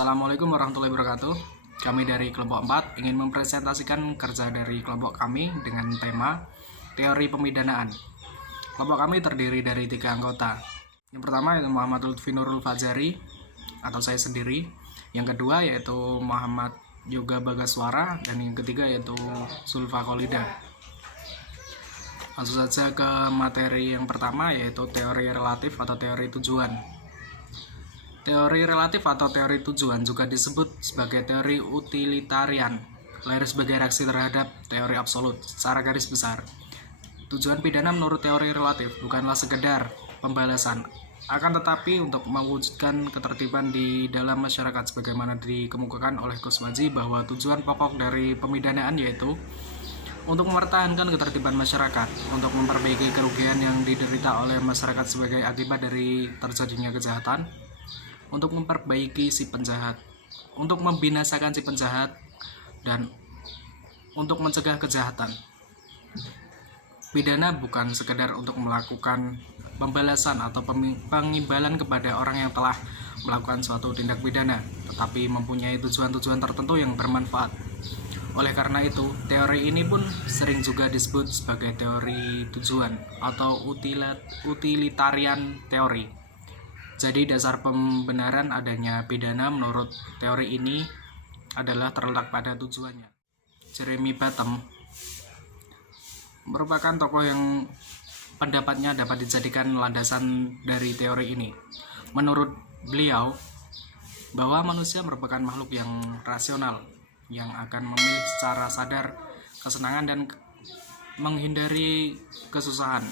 Assalamualaikum warahmatullahi wabarakatuh. Kami dari kelompok 4 ingin mempresentasikan kerja dari kelompok kami dengan tema teori pemidanaan. Kelompok kami terdiri dari 3 anggota. Yang pertama yaitu Muhammad Lutfi Nurul Fajari atau saya sendiri. Yang kedua yaitu Muhammad Yoga Bagaswara, dan yang ketiga yaitu Sulfa Kolida. Langsung saja ke materi yang pertama, yaitu teori relatif atau teori tujuan. Teori relatif atau teori tujuan juga disebut sebagai teori utilitarian, lahir sebagai reaksi terhadap teori absolut. Secara garis besar, tujuan pidana menurut teori relatif bukanlah sekedar pembalasan, akan tetapi untuk mewujudkan ketertiban di dalam masyarakat sebagaimana dikemukakan oleh Kuswaji bahwa tujuan pokok dari pemidanaan yaitu untuk mempertahankan ketertiban masyarakat, untuk memperbaiki kerugian yang diderita oleh masyarakat sebagai akibat dari terjadinya kejahatan, untuk memperbaiki si penjahat, untuk membinasakan si penjahat, dan untuk mencegah kejahatan. Pidana bukan sekedar untuk melakukan pembalasan atau pengimbalan kepada orang yang telah melakukan suatu tindak pidana, tetapi mempunyai tujuan-tujuan tertentu yang bermanfaat. Oleh karena itu, teori ini pun sering juga disebut sebagai teori tujuan atau utilitarian teori. Jadi dasar pembenaran adanya pidana menurut teori ini adalah terletak pada tujuannya. Jeremy Bentham merupakan tokoh yang pendapatnya dapat dijadikan landasan dari teori ini. Menurut beliau, bahwa manusia merupakan makhluk yang rasional, yang akan memilih secara sadar kesenangan dan menghindari kesusahan.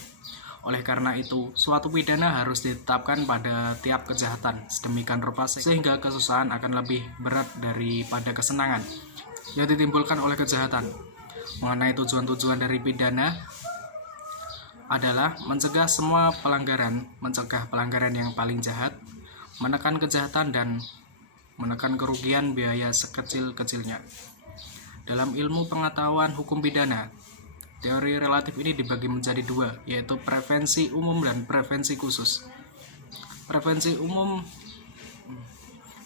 Oleh karena itu, suatu pidana harus ditetapkan pada tiap kejahatan sedemikian rupa sehingga kesusahan akan lebih berat daripada kesenangan yang ditimbulkan oleh kejahatan. Mengenai tujuan-tujuan dari pidana adalah mencegah semua pelanggaran, mencegah pelanggaran yang paling jahat, menekan kejahatan, dan menekan kerugian biaya sekecil-kecilnya. Dalam ilmu pengetahuan hukum pidana, teori relatif ini dibagi menjadi 2, yaitu prevensi umum dan prevensi khusus. Prevensi umum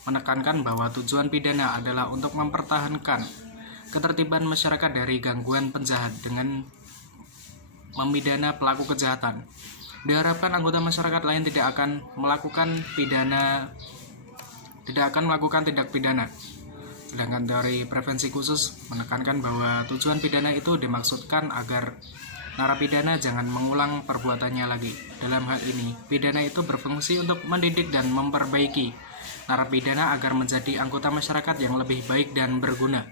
menekankan bahwa tujuan pidana adalah untuk mempertahankan ketertiban masyarakat dari gangguan penjahat dengan memidana pelaku kejahatan. Diharapkan anggota masyarakat lain tidak akan melakukan tindak pidana. Sedangkan teori prevensi khusus menekankan bahwa tujuan pidana itu dimaksudkan agar narapidana jangan mengulang perbuatannya lagi. Dalam hal ini, pidana itu berfungsi untuk mendidik dan memperbaiki narapidana agar menjadi anggota masyarakat yang lebih baik dan berguna.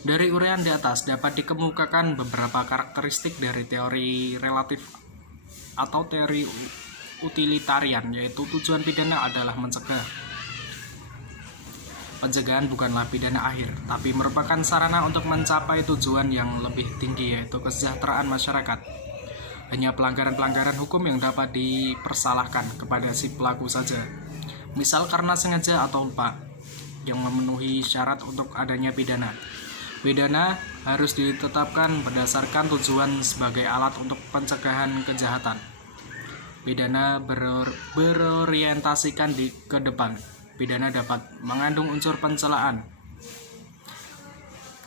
Dari uraian di atas dapat dikemukakan beberapa karakteristik dari teori relatif atau teori utilitarian, yaitu tujuan pidana adalah mencegah. Pencegahan bukanlah pidana akhir, tapi merupakan sarana untuk mencapai tujuan yang lebih tinggi, yaitu kesejahteraan masyarakat. Hanya pelanggaran-pelanggaran hukum yang dapat dipersalahkan kepada si pelaku saja, misal karena sengaja atau lupa, yang memenuhi syarat untuk adanya pidana. Pidana harus ditetapkan berdasarkan tujuan sebagai alat untuk pencegahan kejahatan. Pidana berorientasikan ke depan. Pidana dapat mengandung unsur pencelaan,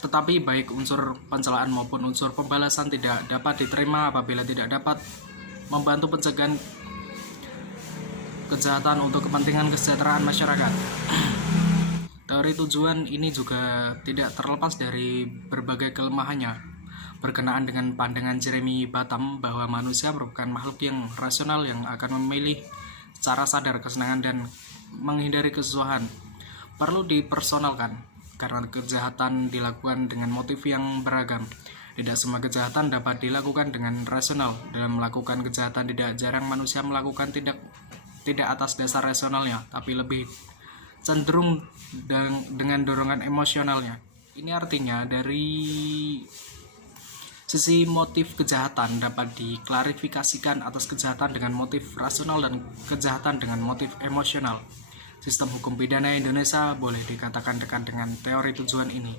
tetapi baik unsur pencelaan maupun unsur pembalasan tidak dapat diterima apabila tidak dapat membantu pencegahan kejahatan untuk kepentingan kesejahteraan masyarakat. Teori tujuan ini juga tidak terlepas dari berbagai kelemahannya, berkenaan dengan pandangan Jeremy Bentham bahwa manusia merupakan makhluk yang rasional yang akan memilih secara sadar kesenangan dan menghindari kesusahan. Perlu dipersonalkan karena kejahatan dilakukan dengan motif yang beragam. Tidak semua kejahatan dapat dilakukan dengan rasional. Dalam melakukan kejahatan tidak jarang manusia melakukan tidak atas dasar rasionalnya, tapi lebih cenderung dengan dorongan emosionalnya. Ini artinya dari sisi motif kejahatan dapat diklarifikasikan atas kejahatan dengan motif rasional dan kejahatan dengan motif emosional. Sistem hukum pidana Indonesia boleh dikatakan dekat dengan teori tujuan ini.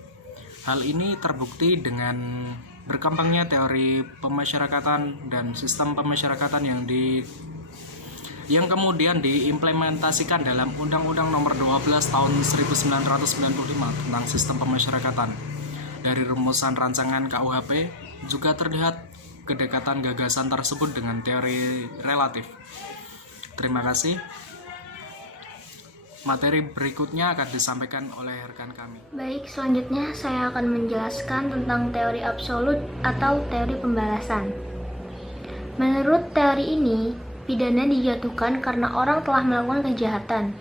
Hal ini terbukti dengan berkembangnya teori pemasyarakatan dan sistem pemasyarakatan yang yang kemudian diimplementasikan dalam Undang-Undang Nomor 12 Tahun 1995 tentang Sistem Pemasyarakatan. Dari rumusan rancangan KUHP juga terlihat kedekatan gagasan tersebut dengan teori relatif. Terima kasih. Materi berikutnya akan disampaikan oleh rekan kami. Baik, selanjutnya saya akan menjelaskan tentang teori absolut atau teori pembalasan. Menurut teori ini, pidana dijatuhkan karena orang telah melakukan kejahatan.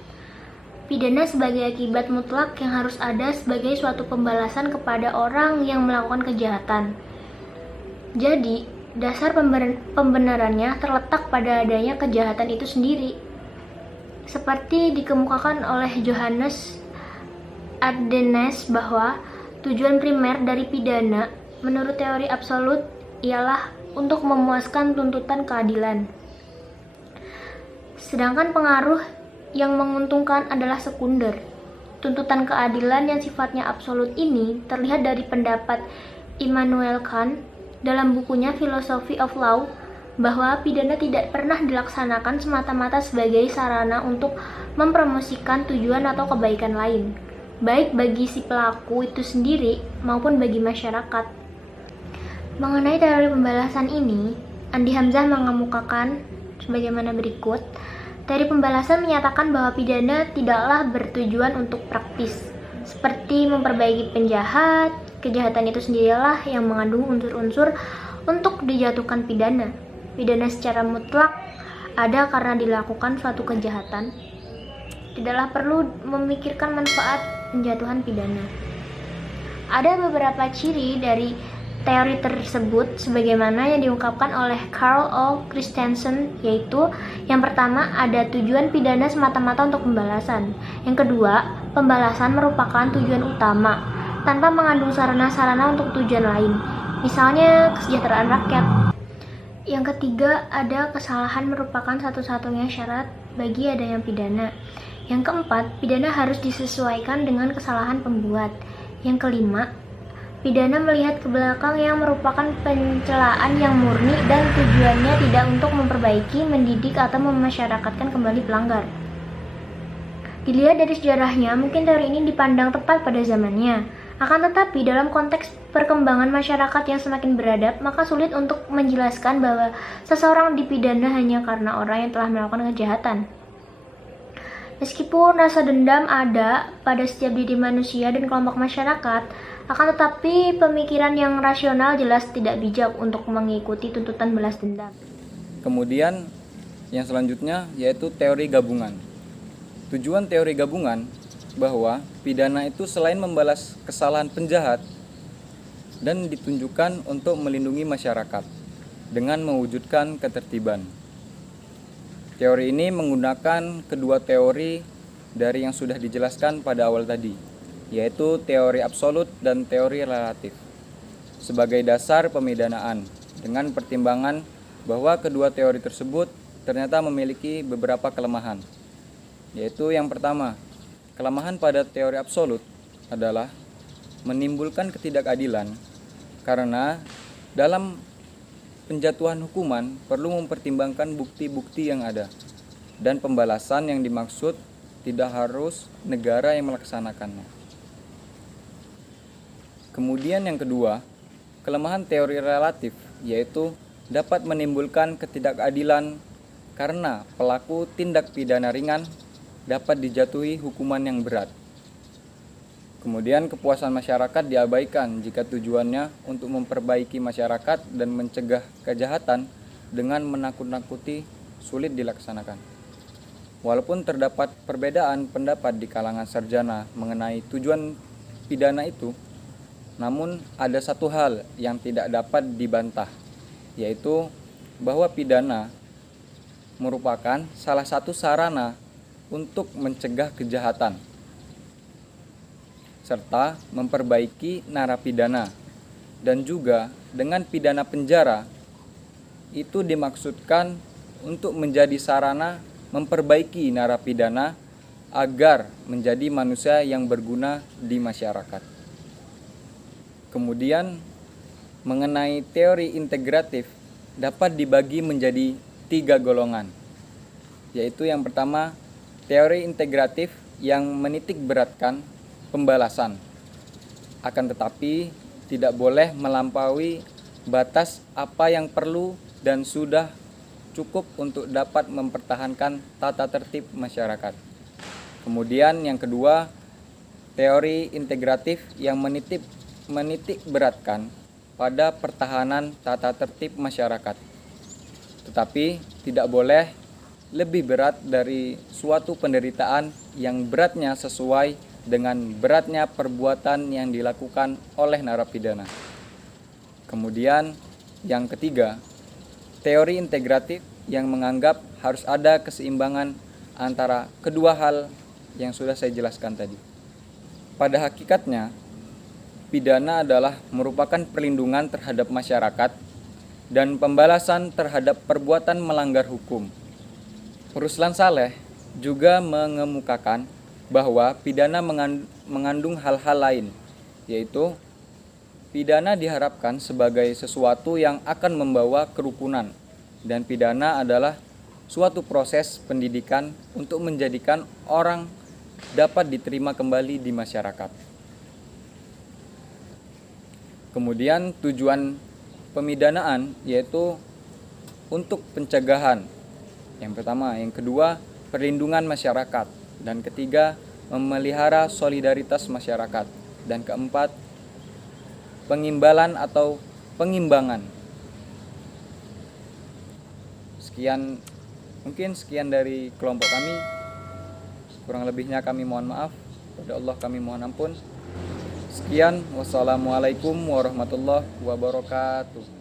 Pidana sebagai akibat mutlak yang harus ada sebagai suatu pembalasan kepada orang yang melakukan kejahatan. Jadi, dasar pembenarannya terletak pada adanya kejahatan itu sendiri. Seperti dikemukakan oleh Johannes Ardennes bahwa tujuan primer dari pidana menurut teori absolut ialah untuk memuaskan tuntutan keadilan. Sedangkan pengaruh yang menguntungkan adalah sekunder. Tuntutan keadilan yang sifatnya absolut ini terlihat dari pendapat Immanuel Kant dalam bukunya Philosophy of Law bahwa pidana tidak pernah dilaksanakan semata-mata sebagai sarana untuk mempromosikan tujuan atau kebaikan lain, baik bagi si pelaku itu sendiri maupun bagi masyarakat. Mengenai teori pembalasan ini, Andi Hamzah mengemukakan sebagaimana berikut. Teori pembalasan menyatakan bahwa pidana tidaklah bertujuan untuk praktis, seperti memperbaiki penjahat. Kejahatan itu sendirilah yang mengandung unsur-unsur untuk dijatuhkan pidana. Pidana secara mutlak ada karena dilakukan suatu kejahatan. Tidaklah perlu memikirkan manfaat penjatuhan pidana. Ada beberapa ciri dari teori tersebut sebagaimana yang diungkapkan oleh Carl O. Christensen, yaitu yang pertama ada tujuan pidana semata-mata untuk pembalasan. Yang kedua, pembalasan merupakan tujuan utama tanpa mengandung sarana-sarana untuk tujuan lain, misalnya kesejahteraan rakyat. Yang ketiga, ada kesalahan merupakan satu-satunya syarat bagi adanya pidana. Yang keempat, pidana harus disesuaikan dengan kesalahan pembuat. Yang kelima, pidana melihat ke belakang yang merupakan pencelaan yang murni dan tujuannya tidak untuk memperbaiki, mendidik, atau memasyarakatkan kembali pelanggar. Dilihat dari sejarahnya, mungkin teori ini dipandang tepat pada zamannya. Akan tetapi, dalam konteks perkembangan masyarakat yang semakin beradab, maka sulit untuk menjelaskan bahwa seseorang dipidana hanya karena orang yang telah melakukan kejahatan. Meskipun rasa dendam ada pada setiap diri manusia dan kelompok masyarakat, akan tetapi pemikiran yang rasional jelas tidak bijak untuk mengikuti tuntutan balas dendam. Kemudian yang selanjutnya yaitu teori gabungan. Tujuan teori gabungan bahwa pidana itu selain membalas kesalahan penjahat dan ditunjukkan untuk melindungi masyarakat dengan mewujudkan ketertiban. Teori ini menggunakan kedua teori dari yang sudah dijelaskan pada awal tadi, yaitu teori absolut dan teori relatif, sebagai dasar pemidanaan dengan pertimbangan bahwa kedua teori tersebut ternyata memiliki beberapa kelemahan, yaitu yang pertama, kelemahan pada teori absolut adalah menimbulkan ketidakadilan karena dalam penjatuhan hukuman perlu mempertimbangkan bukti-bukti yang ada dan pembalasan yang dimaksud tidak harus negara yang melaksanakannya. Kemudian yang kedua, kelemahan teori relatif yaitu dapat menimbulkan ketidakadilan karena pelaku tindak pidana ringan dapat dijatuhi hukuman yang berat. Kemudian kepuasan masyarakat diabaikan jika tujuannya untuk memperbaiki masyarakat dan mencegah kejahatan dengan menakut-nakuti sulit dilaksanakan. Walaupun terdapat perbedaan pendapat di kalangan sarjana mengenai tujuan pidana itu, namun ada satu hal yang tidak dapat dibantah, yaitu bahwa pidana merupakan salah satu sarana untuk mencegah kejahatan serta memperbaiki narapidana, dan juga dengan pidana penjara itu dimaksudkan untuk menjadi sarana memperbaiki narapidana agar menjadi manusia yang berguna di masyarakat. Kemudian mengenai teori integratif dapat dibagi menjadi 3 golongan, yaitu yang pertama, teori integratif yang menitik beratkan pembalasan. Akan tetapi tidak boleh melampaui batas apa yang perlu dan sudah cukup untuk dapat mempertahankan tata tertib masyarakat. Kemudian yang kedua, teori integratif yang menitik beratkan pada pertahanan tata tertib masyarakat. Tetapi tidak boleh lebih berat dari suatu penderitaan yang beratnya sesuai dengan beratnya perbuatan yang dilakukan oleh narapidana. Kemudian yang ketiga, teori integratif yang menganggap harus ada keseimbangan antara kedua hal yang sudah saya jelaskan tadi. Pada hakikatnya, pidana adalah merupakan perlindungan terhadap masyarakat dan pembalasan terhadap perbuatan melanggar hukum. Ruslan Saleh juga mengemukakan bahwa pidana mengandung hal-hal lain, yaitu pidana diharapkan sebagai sesuatu yang akan membawa kerukunan, dan pidana adalah suatu proses pendidikan untuk menjadikan orang dapat diterima kembali di masyarakat. Kemudian tujuan pemidanaan yaitu untuk pencegahan. Yang pertama, yang kedua, perlindungan masyarakat, dan ketiga, memelihara solidaritas masyarakat, dan keempat, pengimbalan atau pengimbangan. Sekian dari kelompok kami. Kurang lebihnya kami mohon maaf. Kepada Allah kami mohon ampun. Sekian, wassalamualaikum warahmatullahi wabarakatuh.